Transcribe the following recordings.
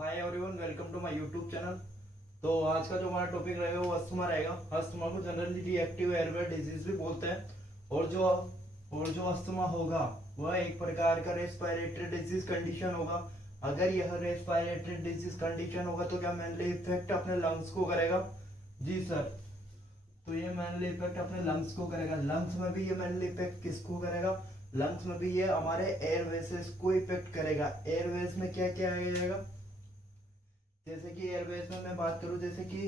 Hi everyone, welcome to my YouTube channel. तो आज का जो हमारा टॉपिक रहेगा वो अस्थमा रहेगा। अस्थमा को जनरली रिएक्टिव एयरवे डिजीज भी बोलते हैं। और जो अस्थमा होगा वह एक प्रकार का रेस्पिरेटरी डिजीज कंडीशन होगा। अगर यह रेस्पिरेटरी डिजीज कंडीशन होगा तो क्या मेनली इफेक्ट अपने लंग्स को करेगा? जी सर। तो ये मेनली इफेक्ट अपने लंग्स को करेगा। लंग्स में भी ये मेनली इफेक्ट किसको करेगा? लंग्स में भी ये हमारे एयरवेसेस को इफेक्ट करेगा। एयरवेज में क्या क्या आ जाएगा? जैसे कि एयरवेज में मैं बात करूं, जैसे कि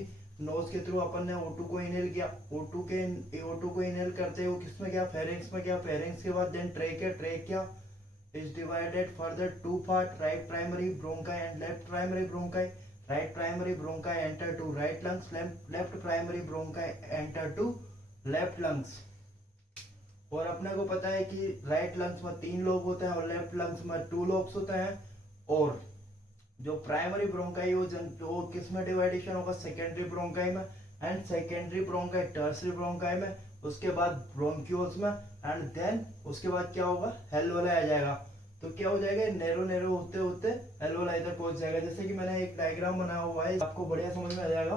नोज के थ्रू अपन ने O2 को इनहेल किया। O2 को इनहेल करते हो किसमें गया? फेरिंग्स में गया। फेरिंग्स के बाद then trachea is divided further to part, right primary bronchi and left primary bronchi. Right primary bronchi enter to right lungs, left primary bronchi enter to left lungs. और अपने को पता है कि राइट लंग्स में 3 lobe होते हैं और लेफ्ट लंग्स में 2 लोब्स होते हैं। और जो प्राइमरी ब्रोंकाई वो किस में डिवाइडेशन होगा? सेकेंडरी ब्रोंकाई में। And secondary bronchi tertiary bronchi में, उसके बाद ब्रोंक्यूल्स में, एंड देन उसके बाद क्या होगा? एल्वोलाई आ जाएगा। तो क्या हो जाएगा? नैरो नैरो होते होते एल्वोलाई तक पहुंच जाएगा। जैसे कि मैंने एक डायग्राम बनाया हुआ है, आपको बढ़िया समझ में आ जाएगा।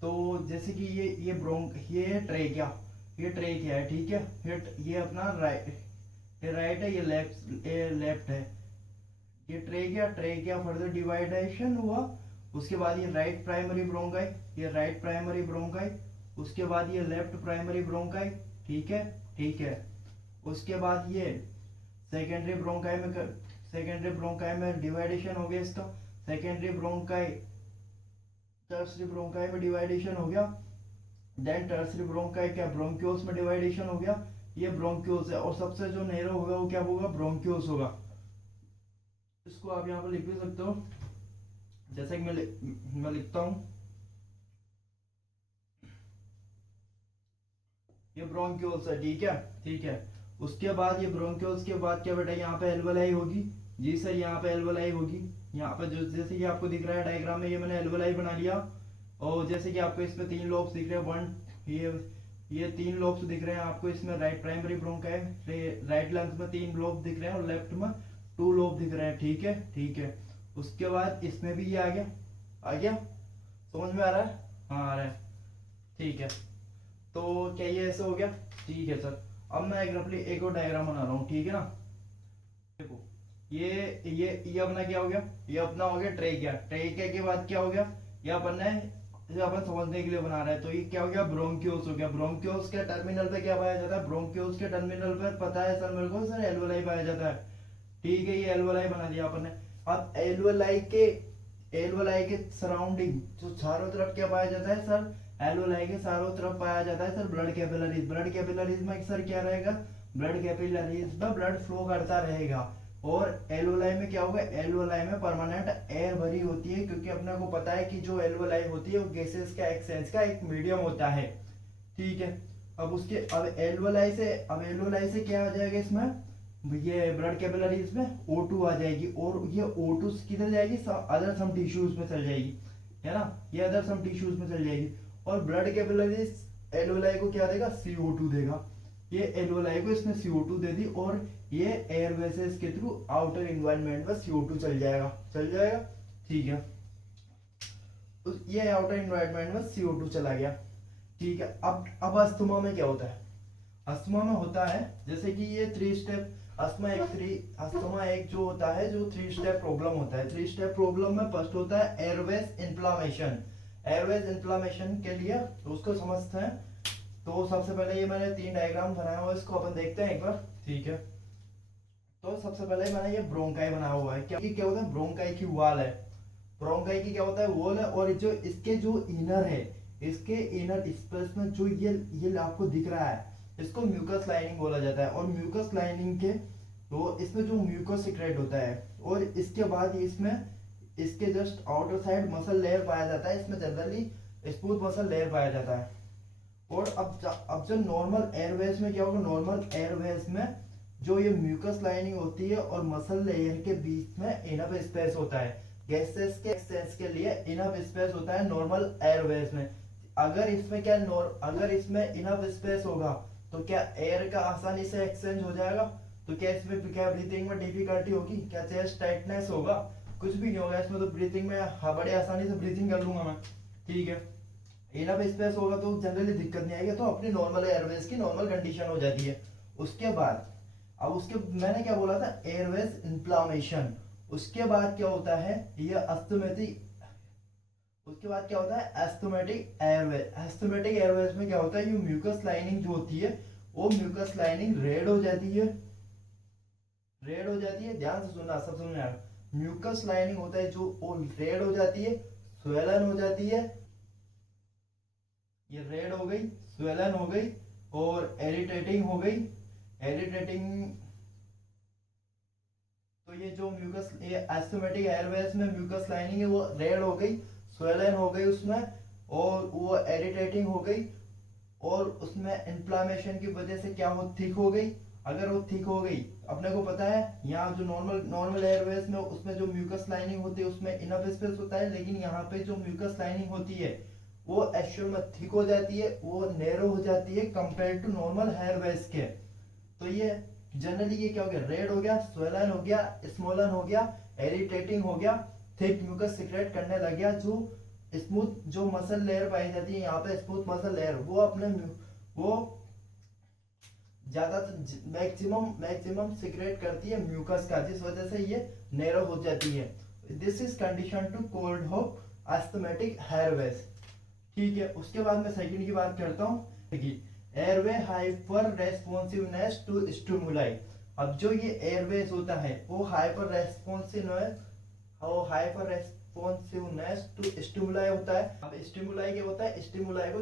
तो जैसे कि ये ट्रेकिया है, ठीक है। ये अपना राइट है, ये लेफ्ट है। ये ट्रेकिया फर्दर डिवाइडेशन हुआ। उसके बाद ये राइट प्राइमरी ब्रोंकाई, उसके बाद ये लेफ्ट प्राइमरी ब्रोंकाई, ठीक है। उसके बाद ये सेकेंडरी ब्रोंकाई में डिवाइडेशन हो गया इसका। सेकेंडरी ब्रोंकाई टर्सरी ब्रोंकाई में डिवाइडेशन हो गया। देन टर्सरी ब्रोंकाई क्या? ब्रोंक्यूल्स में डिवाइडेशन हो गया। ये ब्रोंक्यूल्स है। और सबसे जो नैरो होगा वो क्या होगा? ब्रोंक्यूल्स होगा। इसको आप यहाँ पर लिख भी सकते हो, जैसे कि मैं लिखता हूं, ये ब्रोंक्यूल्स है, ठीक है। उसके बाद ये ब्रोंक्यूल्स के बाद क्या बेटा? यहाँ पे एल्वोलाई होगी। जी सर, यहाँ पे एल्वोलाई होगी। यहाँ पे जो जैसे कि आपको दिख रहा है डायग्राम में, ये मैंने एल्वोलाई बना लिया। और जैसे कि आपको इसमें 3 लोब्स दिख रहे हैं, ये 3 लोब्स दिख रहे हैं आपको इसमें। Right primary bronchi, right lungs में 3 लोब दिख रहे हैं और लेफ्ट में 2 लोब दिख रहे हैं, ठीक है। उसके बाद इसमें भी ये आ गया, समझ में आ रहा है? हाँ, आ रहा है, ठीक है। तो क्या ये ऐसे हो गया? ठीक है सर। अब मैं एक और डायग्राम बना रहा हूँ, ठीक है ना। देखो, ये अपना क्या हो गया? ये अपना हो गया ट्रेकिया के बाद क्या हो गया? ये अपन समझने के लिए बना रहे हैं। तो ये क्या हो गया? ब्रोंक्यूल्स हो गया। ब्रोंक्यूल्स के टर्मिनल पे क्या पाया जाता है? ब्रोंक्यूल्स के टर्मिनल पे पता है सर मेरे को, सर एल्वोलाई पाया जाता है, ठीक है। ये एल्वोलाई बना दिया अपन ने। अब एल्वोलाई के सराउंडिंग जो चारों तरफ क्या पाया जाता है सर? एल्वोलाई के चारों तरफ पाया जाता है सर ब्लड कैपिलरीज में सर क्या रहेगा? ब्लड कैपिलरीज में ब्लड फ्लो करता रहेगा। और एल्वोलाई में क्या होगा? एल्वोलाई में परमानेंट एयर भरी होती है, क्योंकि अपने को पता है कि जो एल्वोलाई होती है वो गैसेस का एक्सचेंज का एक मीडियम होता है, ठीक है। अब एल्वोलाई से क्या आ जाएगा इसमें? ये ब्लड कैपिलरीज में O2 आ जाएगी। और ये O2 किधर जाएगी? अदर सम टिश्यूज में चल जाएगी, है ना। ये अदर सम टिश्यूज में चल जाएगी। और ब्लड कैपिलरीज एल्वोलाई को क्या देगा? CO2 देगा। ये एल्वोलाई को इसने CO2 दे दी और ये एयरवेसेस के थ्रू आउटर एनवायरनमेंट में CO2 चल जाएगा, ठीक है। तो ये आउटर एनवायरनमेंट में CO2 चला गया, ठीक है। अब अस्थमा में क्या होता है? अस्थमा में होता है जैसे कि ये 3 स्टेप अस्थमा एक जो होता है, जो 3 स्टेप प्रॉब्लम होता है। 3 स्टेप प्रॉब्लम में फर्स्ट होता है एयरवेज इन्फ्लामेशन के लिए उसको समझते हैं। तो सबसे पहले ये मैंने 3 डायग्राम बनाया हुआ है, इसको अपन देखते हैं एक बार, ठीक है। तो सबसे पहले मैंने ये ब्रोंकाई बनाया हुआ है। क्या होता है? ब्रोंकाई की वॉल है। ब्रोंकाई की क्या होता है? वॉल है। और जो इसके जो इनर है, इसके इनर स्पेस में जो ये आपको दिख रहा है, इसको म्यूकस लाइनिंग बोला जाता है। और म्यूकस लाइनिंग के तो इसमें जो म्यूकस सीक्रेट होता है, और इसके बाद इसके just outer side muscle layer पाया जाता है। इसमें जनरली स्मूथ मसल लेयर पाया जाता है। और अब जब नॉर्मल एयरवेज में क्या होगा? नॉर्मल एयरवेज में जो ये म्यूकस लाइनिंग होती है और मसल लेयर के बीच में इनफ स्पेस होता है। गैसेस के एक्सचेंज के लिए इनफ स्पेस होता है नॉर्मल एयरवेज में। अगर इसमें इनफ स्पेस होगा तो क्या एयर का आसानी से एक्सचेंज हो जाएगा? तो क्या इसमें क्या ब्रीथिंग में डिफिकल्टी होगी? क्या चेस्ट टाइटनेस होगा? कुछ भी नहीं होगा इसमें, तो ब्रीथिंग में बड़े आसानी से ब्रीथिंग कर लूंगा मैं, ठीक है। इनफ स्पेस होगा तो जनरली दिक्कत नहीं आएगी, तो अपनी नॉर्मल एयरवेज की नॉर्मल कंडीशन हो जाती है। उसके बाद अब उसके मैंने क्या बोला था, एयरवेज इन्फ्लामेशन। उसके बाद क्या होता है, ये अस्थमेटिक, उसके बाद क्या होता है एस्थमेटिक एयरवेज। एस्थमेटिक एयरवेज में क्या होता है, ये म्यूकस लाइनिंग जो होती है वो म्यूकस लाइनिंग रेड हो जाती है, रेड हो जाती है। ध्यान से सुनना, सब समझ में आ रहा। म्यूकस लाइनिंग होता है जो वो रेड हो जाती है, स्वेलन हो जाती है, ये रेड हो गई, स्वेलन हो गई और इरिटेटिंग हो गई। इरिटेटिंग, तो ये जो म्यूकस, ये एस्थमेटिक एयरवेज में म्यूकस लाइनिंग है वो रेड हो गई, स्वेलन हो गई उसमें, और वो इरिटेटिंग हो गई, और उसमें इन्फ्लामेशन की वजह से क्या हो, थिक हो गई। अगर वो थिक हो गई, अपने को पता है यहाँ जो नॉर्मल एयरवेज में उसमें जो म्यूकस लाइनिंग होती है उसमें इनफ स्पेस होता है, लेकिन यहाँ पे जो म्यूकस लाइनिंग होती है वो एक्चुअल में थिक हो जाती है, वो नैरो हो जाती है कंपेयर टू नॉर्मल एयरवेज के। तो ये जनरली ये क्या हो गया, रेड हो गया, स्वेलन हो गया, स्मोलन हो गया, इरिटेटिंग हो गया, थिक म्यूकस सिक्रेट करने लग गया। जो स्मूथ जो मसल लेयर पाई जाती है यहाँ पे, स्मूथ मसल लेयर, वो अपने वो ज्यादा मैक्सिमम सिक्रेट करती है म्यूकस का, जिस वजह से ये नैरो हो जाती है। This is condition to cold hope asthmatic airways, ठीक है। उसके बाद मैं सेकंड की बात करता हूँ, airway hyper responsiveness to stimuli. अब जो ये एयरवेज होता है वो हाइपर रेस्पॉन्सिवनेस टू स्टिमुलाई होता है। अब स्टिमुलाई क्या होता है, स्टिमुलाई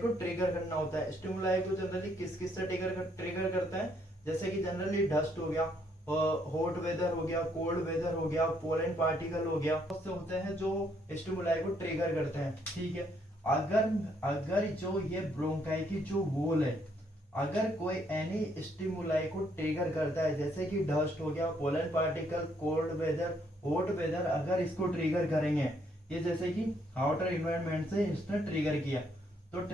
को ट्रिगर करना होता है। स्टिमुलाई को जनरली किस से ट्रिगर करते हैं, जैसे कि जनरली डस्ट हो गया, हॉट वेदर हो गया, कोल्ड वेदर हो गया, पोलन पार्टिकल हो गया, उससे होते हैं जो स्टिमुलाई को ट्रिगर करते हैं, ठीक है। अगर जो ये ब्रोंकाई की जो वॉल है, अगर कोई एनी स्टिमुलाई को ट्रिगर करता है, जैसे कि डस्ट हो गया, pollen particle, cold weather, hot weather, अगर इसको ट्रिगर करेंगे, ये जैसे कि आउटर इन्वायरमेंट से इसने ट्रिगर किया, तो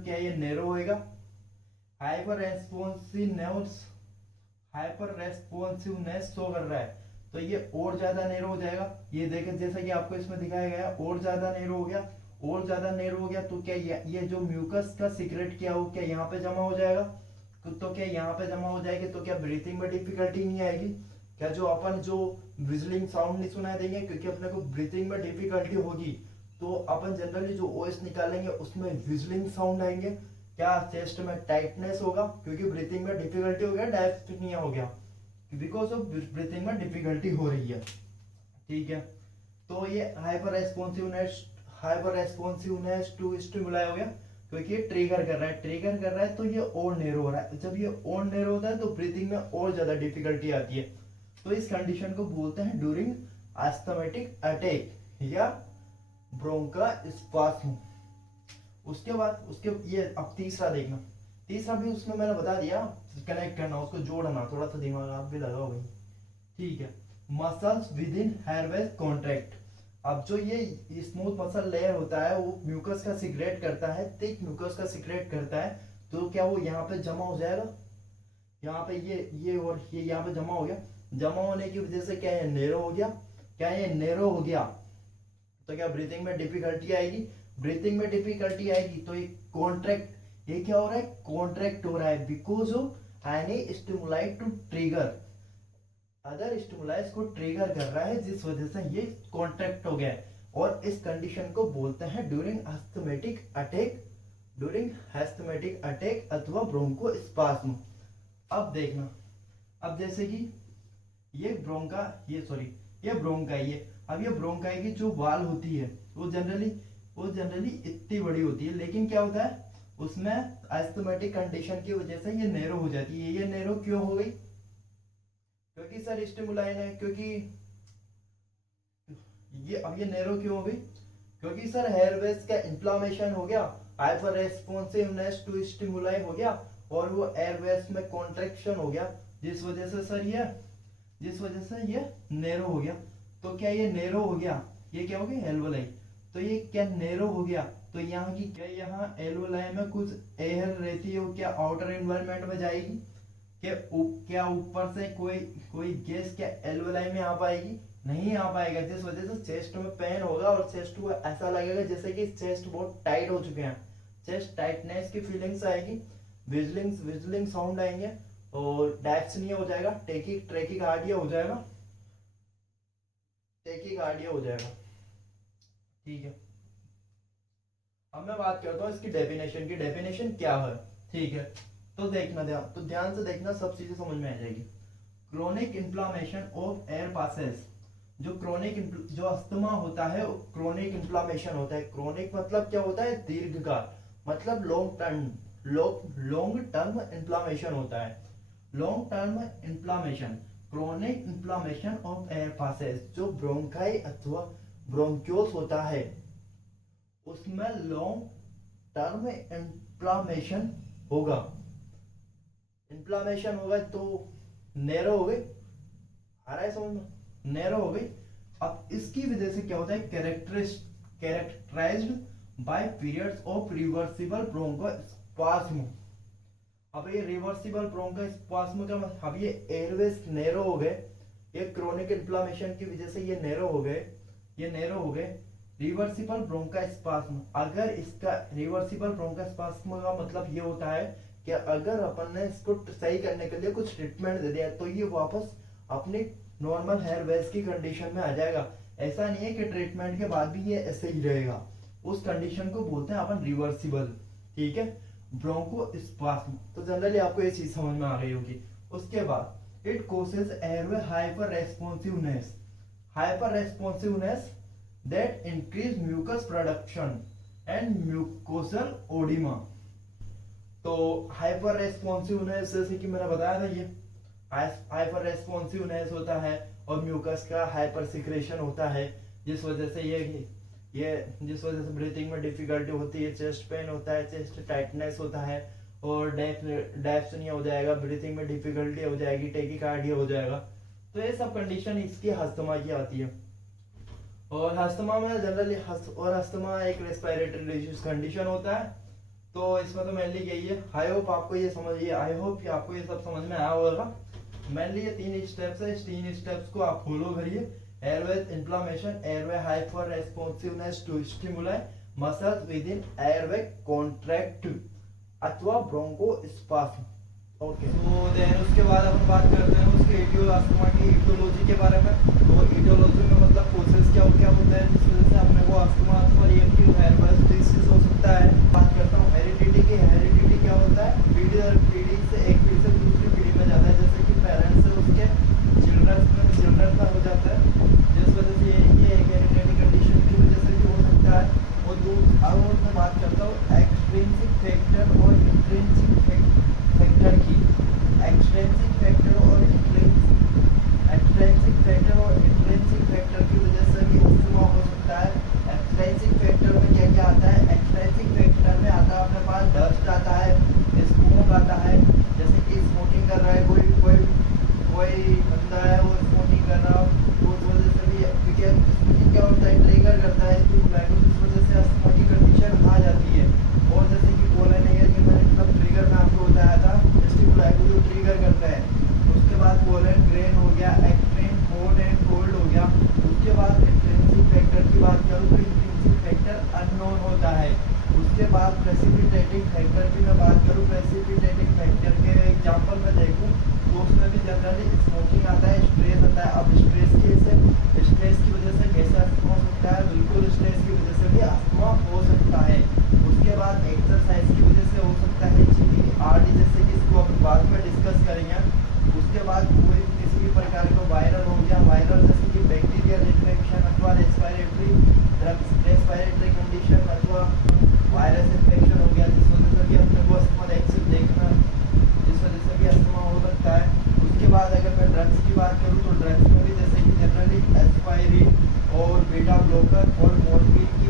क्या ये नैरो होएगा। हाइपर रेस्पॉन्सिवनेस शो कर रहा है, तो ये और ज्यादा नैरो हो जाएगा। ये देखें जैसा कि आपको इसमें दिखाया गया है, और ज्यादा नैरो हो गया, और ज्यादा नैरो हो गया। तो क्या ये जो म्यूकस का सीक्रेट किया हो, क्या यहाँ पे जमा हो जाएगा, तो क्या यहाँ पे जमा हो जाएगी, तो क्या ब्रीथिंग में डिफिकल्टी नहीं आएगी, क्या जो अपन जो विजलिंग साउंड नहीं सुनाई देंगे, क्योंकि अपने को ब्रीथिंग में डिफिकल्टी होगी तो अपन जनरली जो ओएस निकालेंगे उसमें विजलिंग साउंड आएंगे। क्या चेस्ट में टाइटनेस होगा, क्योंकि ब्रीथिंग में डिफिकल्टी हो गया, डायस्पनिया हो गया, बिकॉज ऑफ ब्रीथिंग में डिफिकल्टी हो रही है, ठीक है। तो ये हाइपर रेस्पॉन्सिवनेस टू स्टिमुलाई हो गया, क्योंकि ये ट्रिगर कर रहा है तो ये और नैरो हो रहा है। जब ये और नैरो होता है तो ब्रीथिंग में और ज्यादा डिफिकल्टी आती है। तो इस कंडीशन को बोलते हैं ड्यूरिंग एस्थमेटिक अटैक या ब्रोंकोस्पाज्म। उसके बाद ये अब तीसरा देखना, तीसरा भी उसमें मैंने बता दिया, कनेक्ट करना, उसको जोड़ना, थोड़ा सा दिमाग आप भी लगाओ भाई, ठीक है। Muscles with in Airways contract. अब जो ये स्मूथ मसल लेयर होता है वो म्यूकस का सीक्रेट करता है, थिक म्यूकस का सीक्रेट करता है, तो क्या वो यहाँ पे जमा हो जाएगा, यहाँ पे ये और ये यहाँ पे जमा हो गया। जमा होने की वजह से क्या ये नैरो हो गया, क्या ये नैरो हो गया, तो क्या ब्रीथिंग में डिफिकल्टी आएगी। ब्रीथिंग में डिफिकल्टी आएगी तो ये कॉन्ट्रैक्ट, ये क्या हो रहा है, कॉन्ट्रैक्ट हो रहा है, because of any stimuli to trigger, other stimulize को ट्रिगर कर रहा है, जिस वजह से ये कॉन्ट्रैक्ट हो गया। और इस कंडीशन को बोलते हैं ड्यूरिंग एस्थमेटिक अटैक अथवा ब्रोंकोस्पाज्म। अब देखना, अब जैसे कि ये ब्रोंकाई है। अब ये ब्रोंकाई की जो वाल होती है वो जनरली इतनी बड़ी होती है, लेकिन क्या होता है उसमें एस्थमेटिक कंडीशन की वजह से ये नैरो हो जाती है। ये नैरो क्यों हो गई, क्योंकि सर स्टिमुलाई है, क्योंकि ये नैरो क्यों हो गई, क्योंकि सर एयरवेज का इन्फ्लामेशन हो गया, हाइपर रेस्पॉन्सिवनेस टू स्टिमुलाई हो गया, और वो एयरवेज में कॉन्ट्रैक्शन हो गया, जिस वजह से ये नैरो हो गया। तो क्या ये नैरो हो गया, ये क्या हो गया एल्वोलाई, तो ये क्या नैरो हो गया, तो यहाँ की क्या यहाँ एल्वोलाई में कुछ एयर रहती है, वो क्या आउटर एनवायरनमेंट में जाएगी, क्या ऊपर से कोई गैस क्या एल्वोलाई में आ पाएगी, नहीं आ पाएगा, जिस वजह से चेस्ट में पेन होगा और चेस्ट को ऐसा लगेगा जैसे कि चेस्ट बहुत टाइट हो चुके हैं, चेस्ट टाइटनेस की फीलिंग्स आएगी, विजलिंग विजलिंग साउंड आएंगे और डायप्सनिया हो जाएगा, ट्रेकिकार्डिया हो जाएगा, टेकिकार्डिया हो जाएगा। ठीक है, अब मैं बात करता हूँ इसकी डेफिनेशन की, डेफिनेशन क्या है। ठीक है, तो देखना ध्यान से देखना, सब चीजें समझ में आ जाएगी। Chronic inflammation of air passes, जो जो अस्थमा होता है वो क्रोनिक इन्फ्लामेशन होता है। क्रोनिक मतलब क्या होता है, दीर्घकाल, मतलब लॉन्ग टर्म इन्फ्लामेशन होता है, long term inflammation, chronic inflammation of air passes. जो ब्रोंकाई अथवा ब्रोंक्योल्स होता है उसमें लॉन्ग टर्म इन्फ्लामेशन होगा, इन्फ्लामेशन होगा तो नैरो हो गई, आ रहा है समझ में, नैरो हो गई। अब इसकी वजह से क्या होता है, characterised by periods of reversible bronchospasm. अब ये रिवर्सिबल ब्रोंकोस्पाज्म का मतलब, अब ये एयरवेज नैरो हो गए, ये क्रोनिक इन्फ्लामेशन की वजह से ये नैरो हो गए, ये नैरो हो गए। रिवर्सिबल ब्रोंकोस्पाज्म, अगर इसका रिवर्सिबल ब्रोंकोस्पाज्म का मतलब ये होता है कि अगर अपन ने इसको सही करने के लिए कुछ ट्रीटमेंट दे दिया तो ये वापस अपनी नॉर्मल हेयर वेज की कंडीशन में आ जाएगा। ऐसा नहीं है कि ट्रीटमेंट के बाद भी ये ऐसे ही रहेगा, उस कंडीशन को बोलते हैं अपन रिवर्सिबल। ठीक है, ब्रोंकोस्पाज्म, तो जनरली आपको ये चीज समझ में आ गई होगी। उसके बाद it causes airway hyper responsiveness that increase mucus production and mucosal oedema. तो हाइपर रेस्पॉन्सिवनेस, जैसे कि मैंने बताया था, ये हाइपर रेस्पॉन्सिवनेस होता है और म्यूकस का हाइपर सिक्रेशन होता है, जिस वजह से जिस वजह से ब्रीथिंग में डिफिकल्टी होती है, चेस्ट पेन होता है, चेस्ट टाइटनेस होता है और डायप्सनिया हो जाएगा, ब्रीथिंग में डिफिकल्टी हो जाएगी, टेकिकार्डिया हो जाएगा। तो ये सब कंडीशन इसकी अस्थमा की आती है। और अस्थमा में जनरली अस्थमा एक रेस्पिरेटरी डिजीज कंडीशन होता है। तो इसमें तो मेनली यही है। आई होप आपको ये सब समझ में आया होगा। मेनली ये 3 स्टेप्स है, इस 3 स्टेप्स को आप फॉलो करिए। Airway inflammation, airway hyper responsiveness to stimuli muscles with in airway contract अथवा ब्रोंकोस्पाज्म। ओके, तो देन उसके बाद अपन बात करते हैं उसके अस्थमा की इटियोलॉजी के बारे में। तो इटियोलॉजी में मतलब प्रोसेस क्या होता है जिस वजह से अपने को अस्थमा अथवा रिएक्टिव हेयर डिसीज हो सकता है। बात करता हूँ हेरिडिटी की। हेरिडिटी क्या होता है, पीढ़ी से एक पीढ़ी से दूसरी पीढ़ी में जाता है, जैसे कि पेरेंट्स से उसके चिल्ड्रन पर हो जाता है, जिस वजह से ये एक हेरिडिटी कंडीशन की वजह से भी हो सकता है। अब मैं बात करता हूँ एक्सट्रिंसिक फैक्टर और इंट्रिंसिक फैक्टर की। एक्सट्रिंसिक फैक्टर और इंट्रिंसिक फैक्टर की वजह से भी अस्थमा हो सकता है। एक्सट्रिंसिक फैक्टर में क्या क्या आता है, एक्सट्रिंसिक फैक्टर में आता है अपने पास डस्ट आता है, स्मोक आता है, जैसे कि स्मोकिंग कर रहा है कोई बंदा है वो स्मोकिंग कर रहा हो, उस वजह से भी स्मोकिंग क्या होता है, ट्रिगर करता है जिस वजह से अस्थमा की कंडीशन आ जाती है। और जैसे कि पोलन है, ये मैंने मतलब ट्रिगर में आपको बताया था, जो ट्रिगर करता है। उसके बाद पोलन ग्रेन हो गया, एक्सट्रीम हॉट एंड कोल्ड हो गया। उसके बाद इंट्रिंसिक फैक्टर की बात करूँ तो इंट्रिंसिक फैक्टर अननोन होता है। उसके बाद प्रेसिपिटेटिंग फैक्टर की मैं बात करूँ, प्रेसिपिटेटिंग फैक्टर के एग्जांपल में देखूँ तो उसमें भी जनरली स्मोकिंग आता है, स्ट्रेस आता है। अब स्ट्रेस की वजह से कैसे अस्थमा हो सकता है, बिल्कुल स्ट्रेस की वजह से भी अस्थमा हो सकता है। उसके बाद एक्सरसाइज की वजह से हो सकता है GERD, जैसे कि इसको अपन बाद में डिस्कस करेंगे। उसके बाद कोई किसी भी प्रकार का वायरल हो गया, वायरल जैसे कि बैक्टीरियल इन्फेक्शन अथवा रेस्पिरेटरी कंडीशन अथवा वायरस इन्फेक्शन हो गया, जिस वजह से भी अपने को अस्थमा देखना, जिस वजह से भी अस्थमा हो सकता है। उसके बाद अगर मैं ड्रग्स की बात करूँ तो ड्रग्स में भी जैसे कि जनरली एस्पाइरिन और बीटा ब्लॉकर और मॉर्फिन की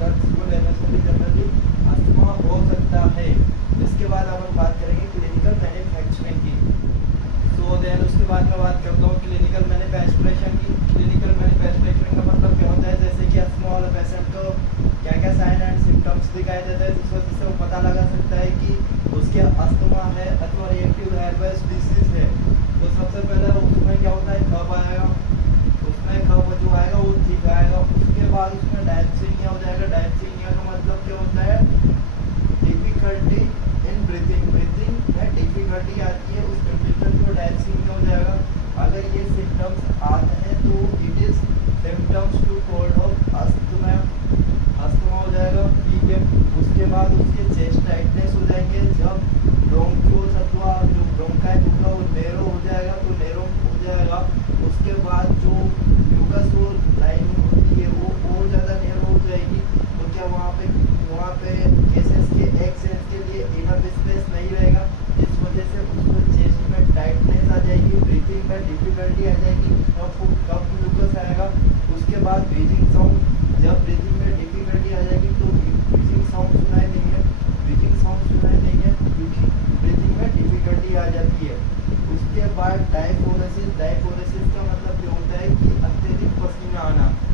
ड्रग्स को लेने से भी जनरली अस्थमा हो सकता है। इसके बाद अब हम बात करेंगे क्लिनिकल मैन्युफैक्चरिंग की। सो देन उसके बाद मैं बात करता हूँ क्लिनिकल मैन्युफैक्चरिंग की। क्लिनिकल मैन्युफैक्चरिंग का मतलब क्या होता है, जैसे कि अस्थमा वाला पेशेंट को क्या क्या साइन एंड सिम्टम्स दिखाई देते हैं, जिस वजह से वो पता लगा सकता है कि उसके अस्थमा है अथवा रिएक्टिव हेयर डिसीज है। तो सबसे पहले उसमें क्या होता है, कफ आएगा,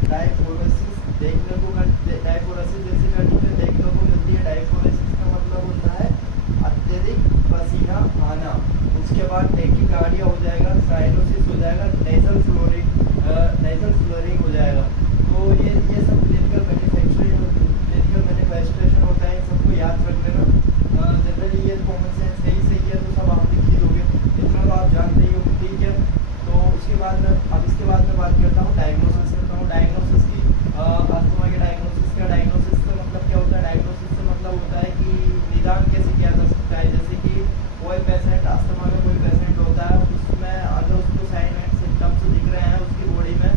डायफोरेसिस डायफोरेसिस जैसी कंडीशन देखने को मिलती है। डायफोरेसिस का मतलब होता है अत्यधिक पसीना आना। उसके बाद टैकीकार्डिया हो जाएगा, साइनोसिस हो जाएगा, नेजल फ्लोरिंग हो जाएगा। तो ये सब क्लिनिकल मैनिफेस्टेशन होता है, इन सबको याद रख लेना। जनरली ये कॉमन सेंस सही है तो सब आप लिख ही दोगे, इतना तो आप जानते ही हो, ठीक है। तो उसके बाद इसके बाद मैं बात करता हूँ डायग्नोसिस करता हूँ। डायग्नोसिस की अस्थमा के डायग्नोसिस का मतलब क्या होता है? डायग्नोसिस से मतलब होता है कि निदान कैसे किया जा सकता है। जैसे कि कोई पेशेंट अस्थमा का कोई पेशेंट होता है, उसमें अगर उसको साइन एंड सिम्टम्स दिख रहे हैं उसकी बॉडी में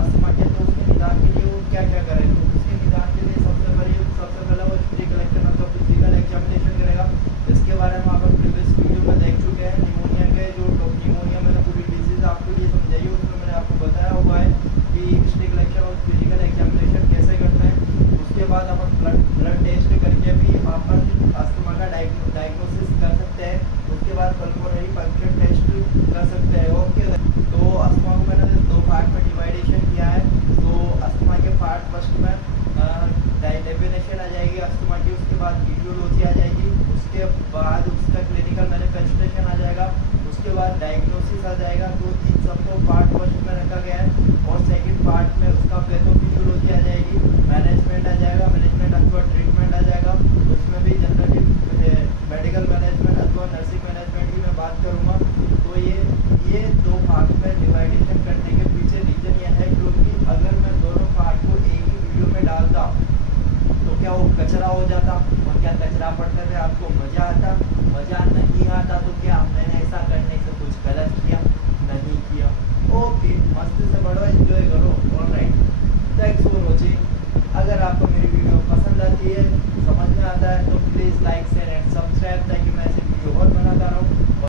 अस्थमा के, तो उसके निदान के लिए वो क्या करें? तो उसके निदान के लिए सबसे पहले वो हिस्ट्री कलेक्शन मतलब फिजिकल एग्जामिनेशन करेगा। इसके बारे में आप प्रीवियस वीडियो में देख चुके हैं। निमोनिया के निमोनिया मैंने पूरी डिजीज आपको ये समझाई है, उसमें मैंने आपको बताया हुआ है कि हिस्ट्री कलेक्शन और फिजिकल एग्जामिनेशन कैसे करते हैं। उसके बाद अपन ब्लड टेस्ट करके भी अपन अस्थमा का डायग्नोसिस कर सकते हैं। उसके बाद पल्मोनरी फंक्शन टेस्ट कर सकते हैं। ओके, तो अस्थमा को मैंने 2 पार्ट में डिवाइडेशन किया है। तो अस्थमा के पार्ट फर्स्ट में डेफिनेशन आ जाएगी अस्थमा की, उसके बाद वीडियोलॉजी आ जाएगी, उसके बाद उसका क्लिनिकल मैनिफेस्टेशन आ जाएगा, उसके बाद डायग्नोसिस आ जाएगा। तो इन सबको पार्ट फर्स्ट में रखा गया है। और सेकंड पार्ट में उसका पैथोफिजियोलॉजी आ जाएगी, मैनेजमेंट आ जाएगा, मैनेजमेंट अथवा ट्रीटमेंट आ जाएगा। उसमें भी जनरली मेडिकल मैनेजमेंट अथवा नर्सिंग मैनेजमेंट की मैं बात करूँगा। तो ये 2 भाग में डिवाइडेशन करने के पीछे रीजन यह है क्योंकि अगर मैं दोनों पार्ट को एक ही वीडियो में डालता तो क्या वो कचरा हो जाता, और क्या कचरा पढ़ने में आपको मजा आता? मजा नहीं आता तो क्या मैंने ऐसा करने से कुछ गलत किया? नहीं किया। ओके, मस्ती से बढ़ो, एंजॉय करो। Alright, thanks for watching. अगर आपको मेरी वीडियो पसंद आती है, समझ में आता है तो please like share and subscribe.